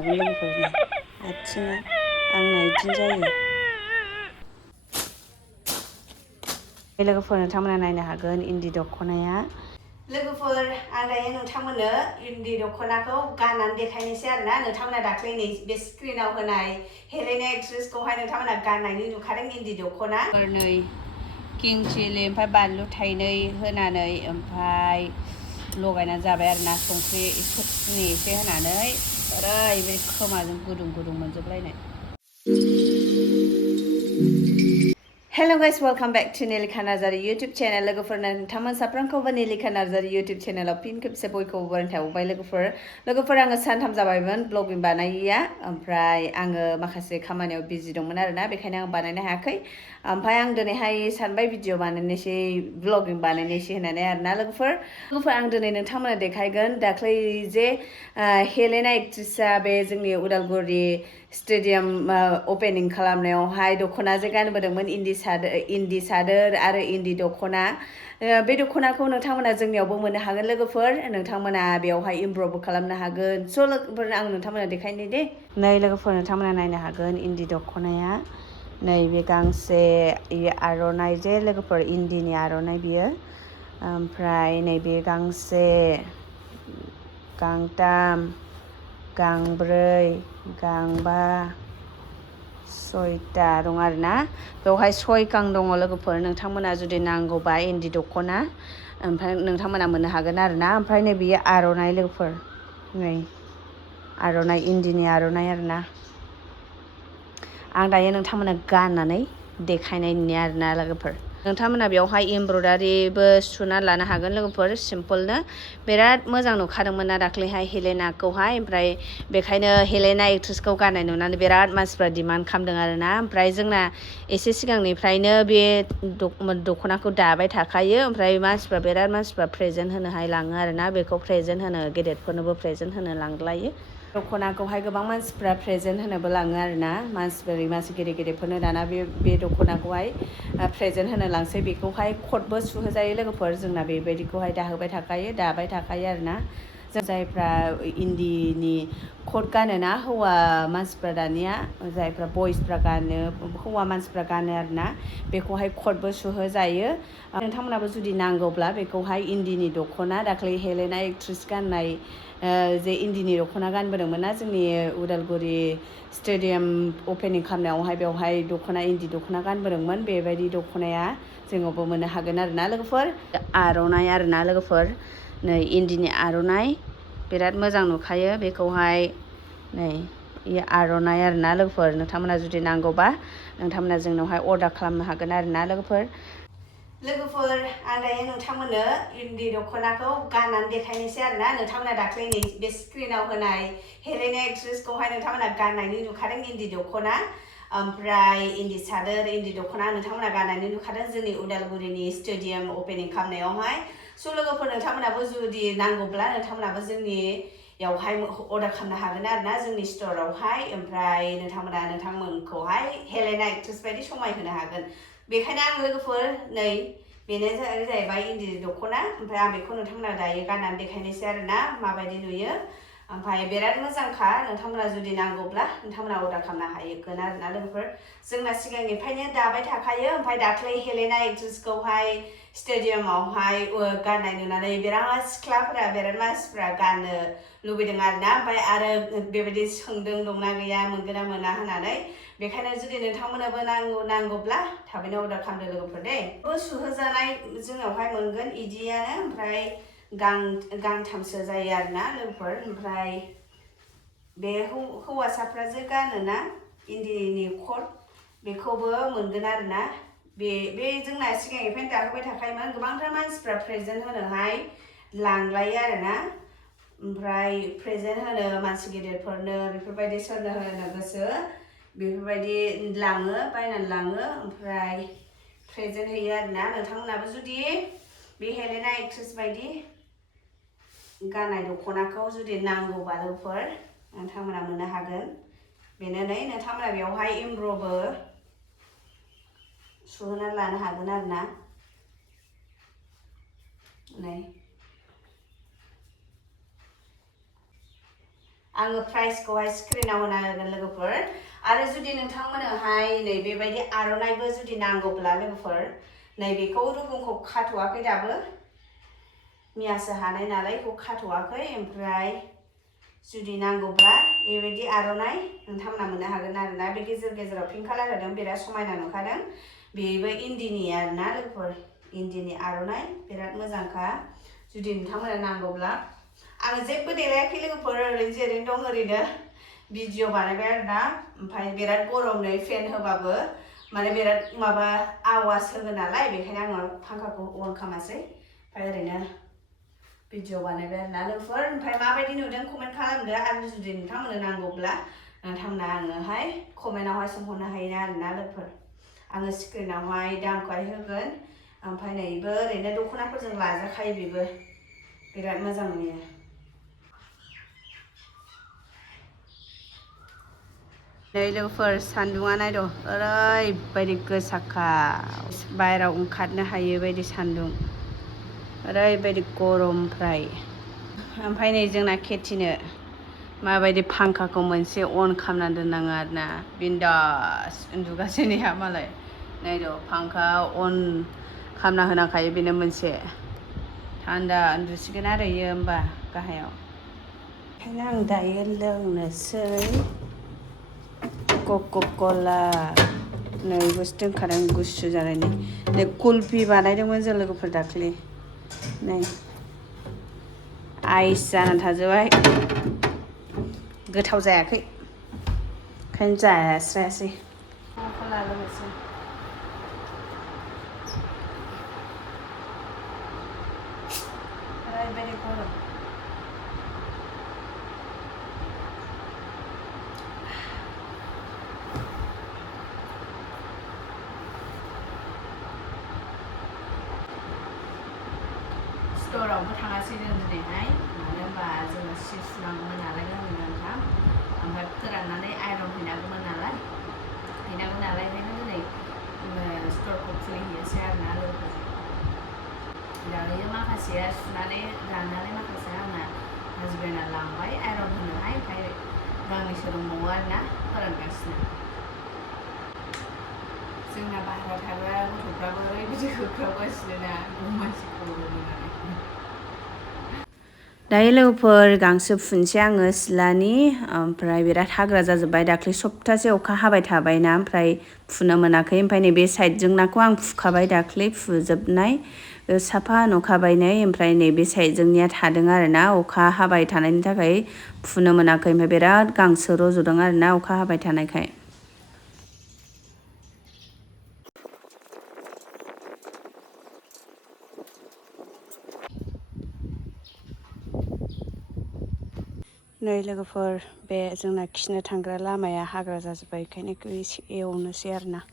हागोन लोगोफोर आथिङा आंना बिदिनो जायो लोगोफोर नोंथांमोना नायनो हागोन इन्दि दख'नाया लोगोफोर आं दायो नोंथांमोननो इन्दि दख'नाखौ गाननानै देखायनोसै आरोना नोंथांमोना दाख्लै नै बे स्क्रिनाव होनाय हेलेना एक्ट्रेसखौहाय नोंथांमोना गाननायनि नुखादों इन्दि दख'ना नै किं चिलि ओमफ्राय बानलु थाइनै होनानै ओमफ्राय लगायनानै जाबाय आरोना संख्रि सिनि एसे होनानै ओरैबायदि खोमाजों गुदुं गुदुं मोनजोबलायनाय Hello guys, welcome back to Nilikha Narzary YouTube channel. लोगोफोर नोंथांमोन साफ्रोमखौबो Nilikha Narzary YouTube channel फिन खेबसे बयखौबो बरायना थाबाय लोगोफोर आङो सानथाम जाबायमोन ब्लगिं बानायैया ओमफ्राय आङो माखासे खामानियाव बिजि दंमोन आरोना बेखायनो आं बानायनो हायाखै ओमफ्राय आं दिनैहाय सानबाय भिडिअ बानायनोसै ब्लगिं बानायनोसै होननानै आरोना लोगोफोर आं दिनै नोंथांमोना देखायगोन दाख्लै जे हेलेना एक्ट्रेसआ बे जोंनि उदालगुरि स्टेडियाम ओपनिं खालामनायावहाय दख'ना जे गानबोदोंमोन इन्दि सादोर आरो इन्दि दख'ना बे दख'नाखौ नोंथांमोना जोंनियावबो मोननो हागोन लोगोफोर नोंथांमोना बेयावहाय इमब्र'बो खालामनो हागोन स' लोगोफोर आं नोंथांमोना देखायनो दे नै लोगोफोर नोंथांमोना नायनो हागोन इन्दि दख'नाया नैबे गांसे आर'नाइ जे लोगोफोर इन्दिनि आर'नाइ बियो ओमफ्राय नैबे गांसे गांथाम गांब्रै गांबा सयथा दं आरोना बेवहाय सयखां दङ लोगोफोर नोंथांमोना जुदि नांगौबा इन्दि दख'ना ओमफ्राय नोंथांमोना मोननो हागोन आरोना ओमफ्राय नै बेयो आर'नाइ लोगोफोर नै आर'नाइ इन्दिनि आर'नाइ आरोना आं दायो नोंथांमोना गाननानै देखायनायनि आरोना लोगोफोर नोंथांमोना बेवहाय एमब्र'यडारिबो सुना लानो हागोन लोगोफोर सिम्पोलनो बिराद मोजां नुखादोंमोन ना दाख्लैहाय हेलेनाखौहाय ओमफ्राय बेखायनो हेलेना एक्ट्रेसखौ गाननाय नुनानै बिराद मानसिफ्रा डिमान्ड खालामदों आरोना ओमफ्राय जोंना एसे सिगांनिफ्रायनो बे दख'नाखौ दाबाय थाखायो ओमफ्राय बिराद मानसिफ्रा प्रेजेन्ट होनोहाय लाङो आरोना बेखौ प्रेजेन्ट होनो गेदेरफोरनोबो प्रेजेन्ट होनो लांलायो दख'नाखौहाय गोबां मानसिफ्रा प्रेजेन्ट होनोबो लाङो आरोना मानसि गेदेरफोरनो दाना बे दख'नाखौहाय प्रेजेन्ट होनो लांसै बेखौहाय कटबो सुहोजायो लोगोफोर जोंना बेबायदिखौहाय दाबाय थाखायो आरोना जों जायफ्रा इन्दिनि कट गानोना हौवा मानसिफ्रा दानिया जायफ्रा बयसफ्रा गानो हौवा मानसिफ्रा गानो आरोना बेखौहाय कटबो सुहोजायो नोंथांमोनाबो जुदि नांगौब्ला बेखौहाय इन्दिनि दख'ना दाख्लै हेलेना एक्ट्रेस गाननाय जे इन्दिनि दख'ना गानबोदोंमोन ना जोंनि उदालगुरि स्टेडियाम ओपनिं खालामनायावहाय बेवहाय इन्दि दख'ना गानबोदोंमोन बेबायदि दख'नाया जोंनावबो मोननो हागोन आरोना लोगोफोर आर'नाइ आरोना लोगोफोर नै इन्दिनि आर'नाइ बिराद मोजां नुखायो बेखौहाय नै आर'नाइ आरोना लोगोफोर नोंथांमोना जुदि नांगौबा नोंथांमोना जोंनावहाय अर्डार खालामनो हागोन आरोना लोगोफोर आं दायो नोंथांमोननो इन्दि दख'नाखौ गाननानै देखायनोसै आरोना नोंथांमोना दाख्लै नै बे स्क्रिनाव होनाय हेलेना एक्ट्रेसखौहाय नोंथांमोना गाननायनि नुखादों इन्दि दख'ना ओमफ्राय इन्दि सादोर इन्दि दख'ना नोंथांमोना गाननानै नुखादों जोंनि उदालगुरिनि स्टेडियाम ओपनिं खालामनायावहाय स' लोगोफोर नोंथांमोनाबो जुदि नांगौब्ला नोंथांमोनाबो जोंनियावहाय अर्डार खालामनो हागोन आरोना जोंनि स्ट'रावहाय ओमफ्राय नोंथांमोनखौहाय हेलेना एक्ट्रेस बायदि समायहोनो हागोन बेखायनो आं लोगोफोर नै बेनो जाहैबाय इन्दि दख'ना ओमफ्राय आं बेखौ नोंथांमोना दायो गाननानै देखायनोसै आरोना माबायदि नुयो ओमफ्राय बिराद मोजांखा नोंथांमोना जुदि नांगौब्ला नोंथांमोना अर्डार खालामनो हागोन आरोना लोगोफोर जोंना सिगांनिफ्रायनो दाबाय थाखायो ओमफ्राय दाख्लै हेलेना एक्ट्रेसखौहाय स्टेडियामावहाय गाननाय नुनानै बिराद सिख्लाफोरा बिराद मानसिफ्रा गाननो लुबैदों आरोना ओमफ्राय आरो बेबायदि सोंदों दंना गैया मोनगोन ना मोना होननानै बेखायनो जुदि नोंथांमोनाबो नांगौब्ला थाबैनो अर्डार खालामदो लोगोफोर दे सुहोजानाय जोंनावहाय मोनगोन इदियानो ओमफ्राय गांथामसो जायो आरोना लोगोफोर ओमफ्राय बे हौवासाफ्रा जे गानोना इन्दिनि कट बेखौबो मोनगोन आरोना बे जोंना सिगांनिफ्रायनो दाहोबाय थाखायोमोन गोबांथार मानसिफ्रा प्रेजेन्ट होनोहाय लांलायो आरोना ओमफ्राय प्रेजेन्ट होनो मानसि गेदेरफोरनो बेफोरबायदि सोरनो होनो गोसो बेफोरबायदि बायनानै लाङो ओमफ्राय प्रेजेन्ट होयो आरोना नोंथांमोनाबो जुदि बे हेलेना एक्ट्रेस बायदि गाननाय दख'नाखौ जुदि नांगौबा लोगोफोर नोंथांमोना मोननो हागोन बेनो नै नोंथांमोना बेवहाय एमब्र'बो सुहोनानै लानो हागोन आरोना नै आङो प्राइसखौहाय स्क्रिनाव होना होगोन लोगोफोर आरो जुदि नोंथांमोननोहाय नै बेबायदि आर'नाइबो जुदि नांगौब्ला लोगोफोर नैबेखौ रुगुंखौ खाथ'वाखै दाबो मियासो हानाय नालाय बेखौ खाथ'वाखै ओमफ्राय जुदि नांगौब्ला बेबायदि आर'नाइ नोंथांमोना मोननो हागोन आरोना बे गेजेर गेजेराव पिंक कालार होदों बिराद समायना नुखादों बेबो इन्दिनि आरोना लोगोफोर इन्दिनि आर'नाइ बिराद मोजांखा जुदि नोंथांमोना नांगौब्ला आङो जेबो देलायाखै लोगोफोर ओरैनो जेरैनो दं ओरैनो भिडिअ बानायबाय आरोना ओमफ्राय बिराद गरम नै फेन होबाबो माने बिराद माबा आवाज होगोन नालाय बेखायनो आङो फांखाखौ अन खालामासै ओमफ्राय ओरैनो भिडिअ बानायबाय आरोना लोगोफोर ओमफ्राय माबायदि नुदों कमेन्ट खालामदो आरो जुदि नोंथांमोननो नांगौब्ला नोंथांमोना आङोहाय कमेन्टआवहाय सोंहरनो हायो आरोना लोगोफोर आङो स्क्रिनावहाय दामखौहाय होगोन ओमफ्राय नैबो ओरैनो दख'नाफोरजों लाजाखायो बेबो बिराद मोजां नुयो नै लोगोफोर सान्दुङा नायद' ओरैबायदि गोसाखा बायहेरायाव ओंखारनो हायै बायदि सान्दुं ओरैबायदि गरमफ्राय ओमफ्राय नै जोंना खेथिनो माबायदि फांखाखौ मोनसे अन खालामना दोननाङो आरोना बिन्दास उन्दुगासिनोहा मालाय नायद' फांखा अन खालामना होनांखायो बेनो मोनसे थान्दा उन्दुसिगोन आरो इयो होमबा गाहायाव ओंखायनो आं दायो लोंनोसै कका-कला नै बुस्थु दोनखादों गुसु जानायनि नै कुल्फि बानायदोंमोन जों लोगोफोर दाख्लि नै आइस जानानै थाजोब्बाय गोथाव जायाखै ओंखायनो जास्रायासै कला लोंनोसै ओरैबायदि गरम स्ट'रावबो थाङासै जों दिनैहाय मानो होनबा जोङो सि सुनांगौमोन नालाय गामिनि ओंखाम ओमफ्राय फोराननानै आयरन हैनांगौमोन नालाय ओंखायनो दिनै स्ट'रखौ खुलिहैनोसै आरोना लोगोफोर दायो माखासेया सुनानै राननानै माखासेया आंना हासबेन्डआ लांबाय आयरन होनोहाय ओमफ्राय गांनैसो दंबावो आरोना फोरानगासिनो जोंना बाहेरायाव थाग्रा गथ'फ्राबो ओरैबायदि होख्रावगासिनो ना मानसिखौ नुनानै दायो लोगोफोर गांसो फुनसै आङो सिलानि ओमफ्राय बिराद हाग्रा जाजोब्बाय दाख्लै सप्तासे अखा हाबाय थाबायना ओमफ्राय फुनो मोनाखै ओमफ्राय नैबे साइडजोंनाखौ आं फुखाबाय दाख्लै फुजोबनाय साफा नुखाबाय नै ओमफ्राय नैबे साइडजोंनिया थादों आरोना अखा हाबाय थानायनि थाखाय फुनो मोनाखै ओमफ्राय बिराद गांसो रज'दों आरोना अखा हाबाय थानायखाय नै लोगोफोर बे जोंना खिनो थांग्रा लामाया हाग्रा जाजोब्बाय ओंखायनो एसे एवनोसै आरोना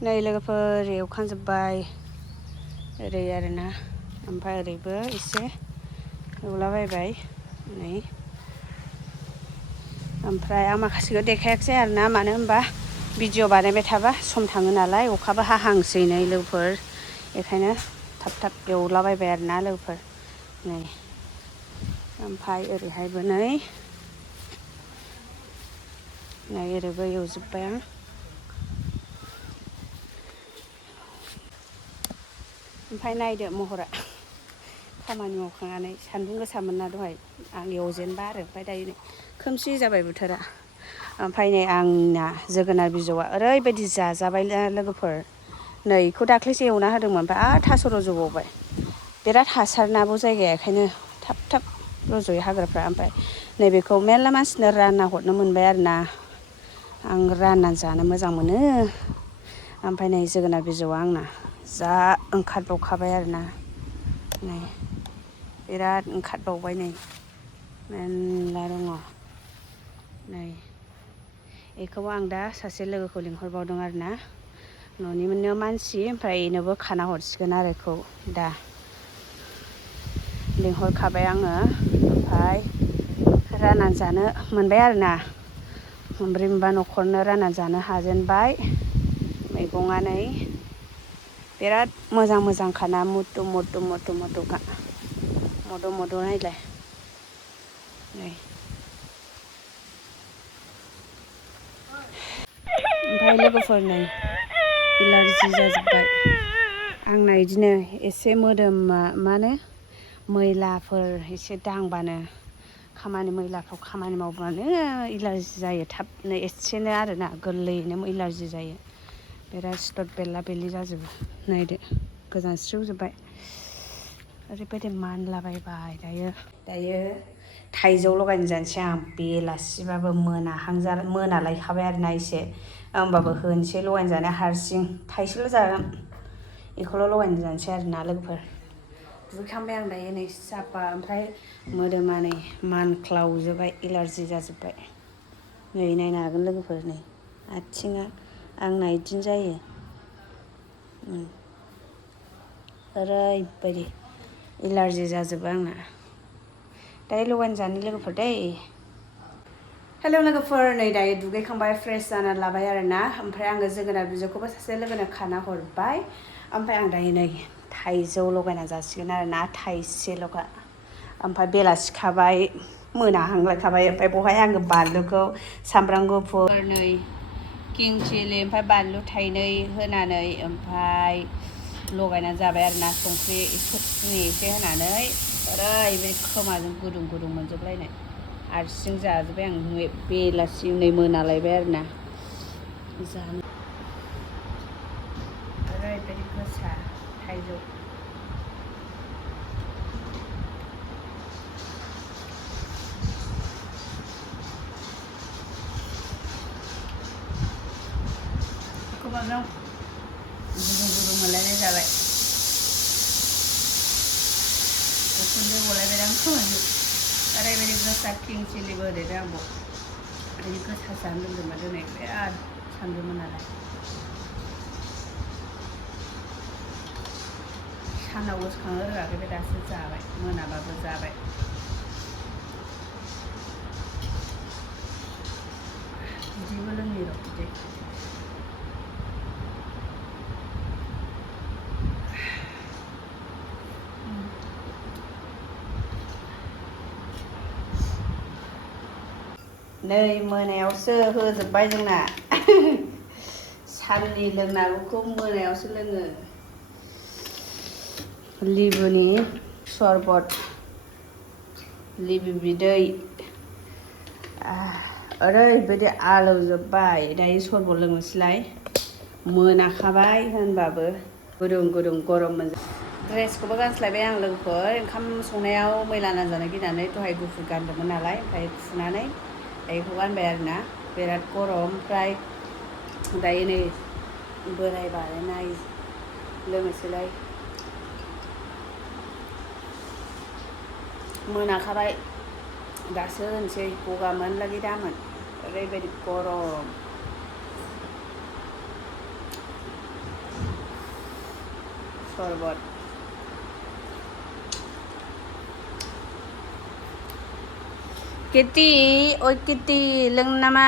नै लोगोफोर एवखांजोब्बाय ओरै आरोना ओमफ्राय ओरैबो एसे एवलाबायबाय नै ओमफ्राय आं माखासेखौ देखायाखिसै आरोना मानो होनबा भिडिअ बानायबाय थाबा सम थाङो नालाय अखाबो हाहांसै नै लोगोफोर बेखायनो थाब थाब एवलाबायबाय आरोना लोगोफोर नै ओमफ्राय ओरैहायबो नै ओरैबो एवजोब्बाय आं ओमफ्राय नायदो महरा खामानि मावखांनानै सान्दुं गोसामोन ना दहाय आं एवजेनबा आरो ओमफ्राय दायो खोमसि जाबाय बोथोरा ओमफ्राय नै आंना जोगोनार बिजौआ ओरैबायदि जाजाबाय लोगोफोर नै बेखौ दाख्लैसो एवना होदोंमोन ओमफ्राय आरो थास' रज'बावबाय बिराद हासार नाबो जायगाया बेखायनो थाब थाब रज'यो हाग्राफ्रा ओमफ्राय नैबेखौ मेरला मानसिनो रानना हरनो मोनबाय आरोना आं राननानै जानो मोजां मोनो ओमफ्राय नै जोगोनार बिजौआ आंना जा ओंखारबावखाबाय आरोना नै बिराद ओंखारबावबाय नै मेरला दङ नै बेखौबो आं दा सासे लोगोखौ लिंहरबावदों आरोना न'नि मोननो मानसि ओमफ्राय बेनोबो खाना हरसिगोन आरो बेखौ दा लिंहरखाबाय आङो ओमफ्राय राननानै जानो मोनबाय आरोना मोनब्रै मोनबा न'खरनो राननानै जानो हाजेनबाय मैगङा नै बिराद मोजां मोजांखाना मुदु मुदुखा मद' नायलाय नै ओमफ्राय लोगोफोर नै एलार्जि जाजोब्बाय आंना बिदिनो एसे मोदोमा माने मैलाफोर एसे दांबानो मैलाफ्राव खामानि मावबानो एलार्जि जायो थाबनो एसेनो आरोना गोरलैयैनो एलार्जि जायो बिराद सिथर बेरला बेरलि जाजोबो नायदो गोजांस्रिवजोब्बाय ओरैबायदि मानलाबायबाय दायो थाइजौ लगायनो जानोसै आं बेलासिबाबो मोनालायखाबाय आरोना एसे होमबाबो होनोसै लगायनो जानो हारसिं थाइसेल' जागोन बेखौल' लगायनो जानोसै आरोना लोगोफोर दुगैखांबाय आं दायो नै साफा ओमफ्राय मोदोमा नै मानख्लावजोब्बाय एलार्जि जाजोब्बाय नै नायनो हागोन लोगोफोर नै आथिङा आंना बिदिनो जायो ओरैबायदि एलार्जि जाजोबो आंना दायो लगायनो जानो लोगोफोर दै हेलौ लोगोफोर नै दायो दुगैखांबाय फ्रेस जाना लाबाय आरोना ओमफ्राय आङो जोगोनार बिजौखौबो सासे लोगोनो खाना हरबाय ओमफ्राय आं दायो नै थाइजौ लगायना जासिगोन आरोना थाइसेल'खा ओमफ्राय बेलासिखाबाय मोनाहांलायखाबाय ओमफ्राय बेवहाय आङो बानलुखौ सामब्राम गुफुर नै किं चिलि ओमफ्राय बानलु थाइनै होनानै ओमफ्राय लगायनानै जाबाय आरोना संख्रि सिनि एसे होनानै ओरैबायदि खोमाजों गुदुं गुदुं मोनजोबलायनाय हारसिं जाजोब्बाय आं बेलासि नै मोनालायबाय आरोना जानो ओरैबायदि गोसा थाइजौ खोमाजों गुदुं गुदुं मोनलायनाय जाबाय उखुन्दै गलायबाय आं खोमाजों ओरैबायदि गोसा किं चिलिबो होदेरदों आंबो ओरैनो गोसा जानो लुगैदोंमोन दिनै बिराद सानदुंमोन नालाय सानाव गोसोखांनो रोङाखै बे दासो जाबाय मोनाबाबो जाबाय बिदिबो लोंनि र' बिदै नै मोनायावसो होजोब्बाय जोंना साननि लोंनांगौखौ मोनायावसो लोङो लिबुनि सरबत लिबु बिदै ओरैबायदि आलौजोब्बाय दायो सरबत लोंनोसैलाय मोनाखाबाय होनबाबो गुदुं गुदुं गरम मोनजोब ड्रेसखौबो गानस्लायबाय आं लोगोफोर ओंखाम संनायाव मैला नांजानो गिनानै दहाय गुफुर गानदोंमोन नालाय ओमफ्राय सुनानै बेखौ गानबाय आरोना बिराद गरम ओमफ्राय दायो नै बोराय बानायनाय लोंनोसैलाय मोनाखाबाय दासो होनसै गगा मोनलागि दामोन ओरैबायदि गरम सरबत किति ओइ किति लोंनो नामा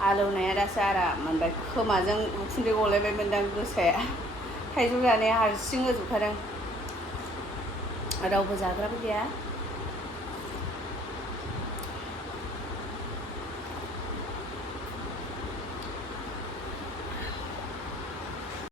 आलौनाया दासो आराम मोनबाय खोमाजों उखुन्दै गलायबाय मोनदां गोसाया थाइजौ जानाया हारसिं होजोबखादों रावबो जाग्राबो गैया